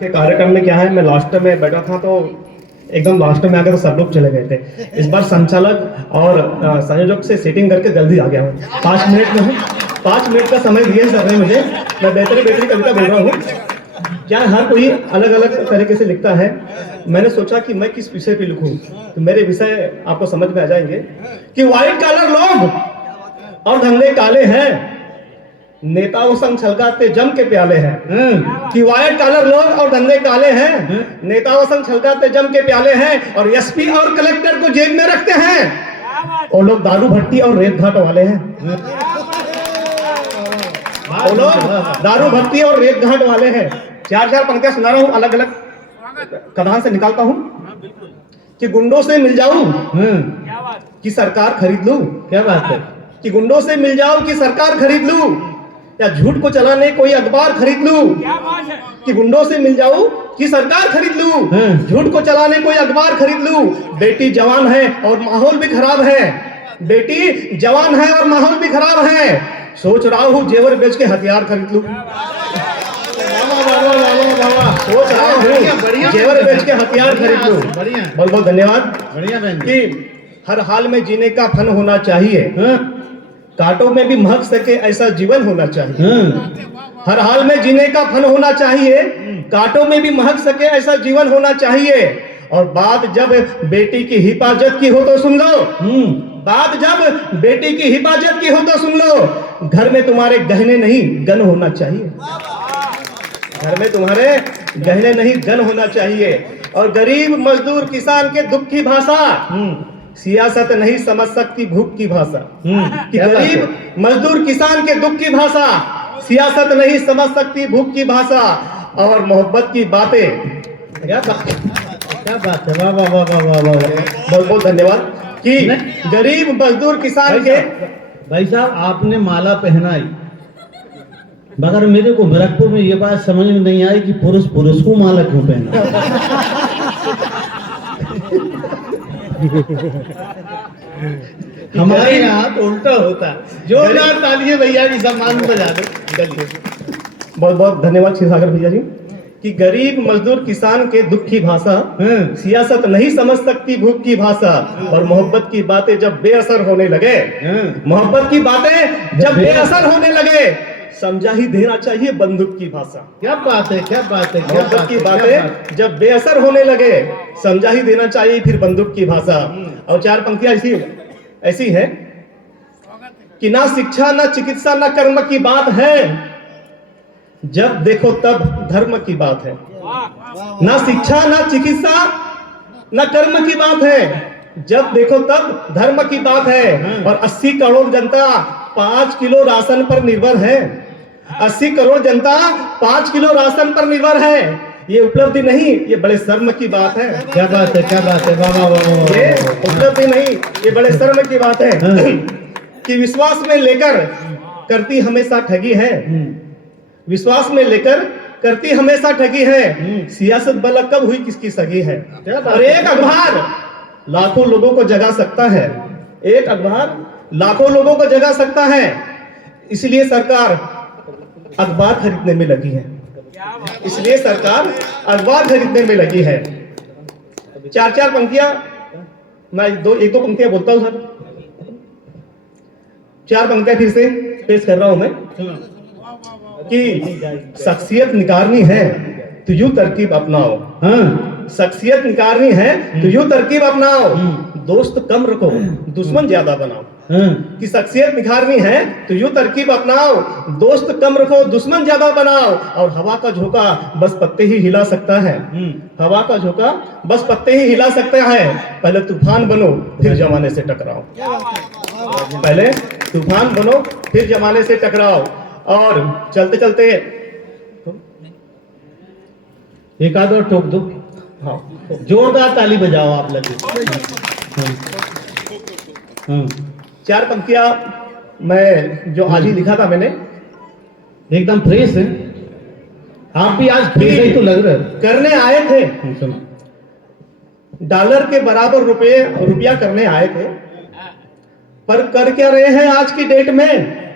के कार्यक्रम में क्या है, मैं लास्ट में बैठा था तो एकदम लास्ट में आकर तो सब लोग चले गए थे। इस बार संचालक और संयोजक से सेटिंग करके जल्दी आ गया हूँ। 5 मिनट में हूँ, 5 मिनट का समय दिए सर ने मुझे। मैं बेहतरी कविता बोल रहा हूँ। क्या हर कोई अलग अलग तरीके से लिखता है। मैंने सोचा कि मैं किस विषय पे लिखूं, तो मेरे विषय आपको समझ में आ जाएंगे कि व्हाइट कॉलर लोग और धंधे काले हैं, नेताओं संग छलकाते जम के प्याले हैं। कि व्हाइट कॉलर लोग और धंधे काले हैं, नेताओं संग छलकाते जम के प्याले हैं, और एसपी और कलेक्टर को जेब में रखते हैं। वो लोग दारू भट्टी और रेत घाट वाले हैं। वो लोग दारू भट्टी और रेत घाट वाले हैं। 4 पंक्तियां सुना रहा हूं, अलग अलग कथान से निकालता हूं। कि गुंडों से मिल जाऊं कि सरकार खरीद लूं। क्या बात है। कि गुंडों से मिल जाऊं कि सरकार खरीद लूं, या झूठ को चलाने कोई अखबार खरीद लूं। कि गुंडों से मिल जाऊं कि सरकार खरीद लूं, झूठ को चलाने कोई अखबार खरीद लूं। बेटी जवान है और माहौल भी खराब है, बेटी जवान है और माहौल भी खराब है। सोच रहा हूं जेवर बेच के हथियार खरीद लूं। सोच रहा हूं जेवर बेच के हथियार खरीद लूं। बहुत बहुत धन्यवाद। बढ़िया बहन। कि हर हाल में जीने का फन होना चाहिए, कांटों में भी महक सके ऐसा जीवन होना चाहिए। हर हाल में जीने का फन होना चाहिए, कांटों में भी महक सके ऐसा जीवन होना चाहिए। और बात जब बेटी की हिफाजत की हो तो सुन लो, बात जब बेटी की हिफाजत की हो तो सुन लो। घर में तुम्हारे गहने नहीं गन होना चाहिए, घर में तुम्हारे गहने नहीं गन होना चाहिए। और गरीब मजदूर किसान के दुख की भाषा सियासत नहीं समझ सकती भूख की भाषा। कि गरीब मजदूर किसान के दुख की भाषा सियासत नहीं समझ सकती भूख की भाषा। और मोहब्बत की बातें, क्या बात है। वाह वाह वाह वाह वाह वाह। बहुत बहुत धन्यवाद। कि गरीब मजदूर किसान के, भाई साहब आपने माला पहनाई, मगर मेरे को गोरखपुर में ये बात समझ में नहीं आई कि पुरुष पुरुष को माला क्यों पहना। हमारे यहाँ तो उल्टा होता है। जोरदार तालियां भैया की सम्मान में बजा दो। बहुत बहुत धन्यवाद क्षीरसागर भैया जी। कि गरीब मजदूर किसान के दुख की भाषा सियासत नहीं समझ सकती भूख की भाषा। और मोहब्बत की बातें जब बेअसर होने लगे, मोहब्बत की बातें जब बेअसर होने लगे, समझा ही देना चाहिए बंदूक की भाषा। क्या बात है, क्या बात है। मोहब्बत की बातें जब बेअसर होने लगे, समझा ही देना चाहिए फिर बंदूक की भाषा। और 4 पंक्तियां ऐसी है कि ना शिक्षा ना चिकित्सा ना कर्म की बात है, जब देखो तब धर्म की बात है। ना शिक्षा ना चिकित्सा ना कर्म की बात है, जब देखो तब धर्म की बात है। और 80 करोड़ जनता 5 किलो राशन पर निर्भर है। 80 करोड़ जनता 5 किलो राशन पर निर्भर है। ये उपलब्धि नहीं, ये बड़े शर्म की बात है। क्या बात है, क्या बात है। वाह वाह वाह। ये उपलब्धि नहीं, ये बड़े शर्म की बात है। कि विश्वास में लेकर करती हमेशा ठगी है, विश्वास में लेकर करती हमेशा ठगी है। सियासत भला कब हुई किसकी सगी है। और एक अखबार लाखों लोगों को जगा सकता है, एक अखबार लाखों लोगों को जगा सकता है। इसलिए सरकार अखबार खरीदने में लगी है, इसलिए सरकार अखबार खरीदने में लगी है। 4 पंक्तियां, मैं एक दो पंक्तियां बोलता हूं सर। 4 पंक्तियां फिर से पेश कर रहा हूं मैं। कि शख्सियत निकारनी है तो यूं तरकीब अपनाओ। शख्सियत निकारनी है तो यूं तरकीब अपनाओ, दोस्त कम रखो दुश्मन ज्यादा बनाओ। कि शख्सियत निखारनी है तो यूं तरकीब अपनाओ, दोस्त कम रखो दुश्मन ज्यादा बनाओ। और हवा का झोंका बस पत्ते ही हिला सकता है, हवा का झोंका बस पत्ते ही हिला सकता है। पहले तूफान बनो फिर जमाने से टकराओ, पहले तूफान बनो फिर जमाने से टकराओ। और चलते चलते एक आध और ठोक दो। हाँ, जोरदार ताली बजाओ आप लगे। 4 पंक्तियां मैं जो आज ही लिखा था मैंने, एकदम फ्रेश है। आप भी आज फ्रेश ही तो लग रहे करने आए थे। डॉलर के बराबर रुपया करने आए थे, पर कर क्या रहे हैं आज की डेट में।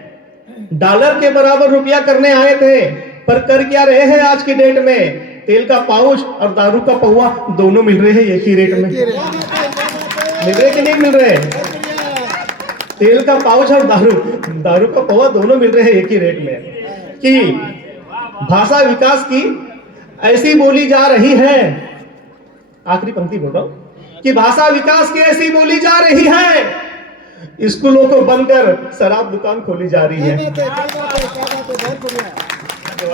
डॉलर के बराबर रुपया करने आए थे, पर कर क्या रहे हैं आज की डेट में। तेल का पाउच और दारू का पौवा दोनों मिल रहे हैं एक ही रेट में। मिल रहे कि नहीं मिल रहे? तेल का पाउच और दारू का पौवा दोनों मिल रहे हैं एक ही रेट में। कि भाषा विकास की ऐसी बोली जा रही है, आखिरी पंक्ति बोल रहा हूं, कि भाषा विकास की ऐसी बोली जा रही है, स्कूलों को बंद कर शराब दुकान खोली जा रही है।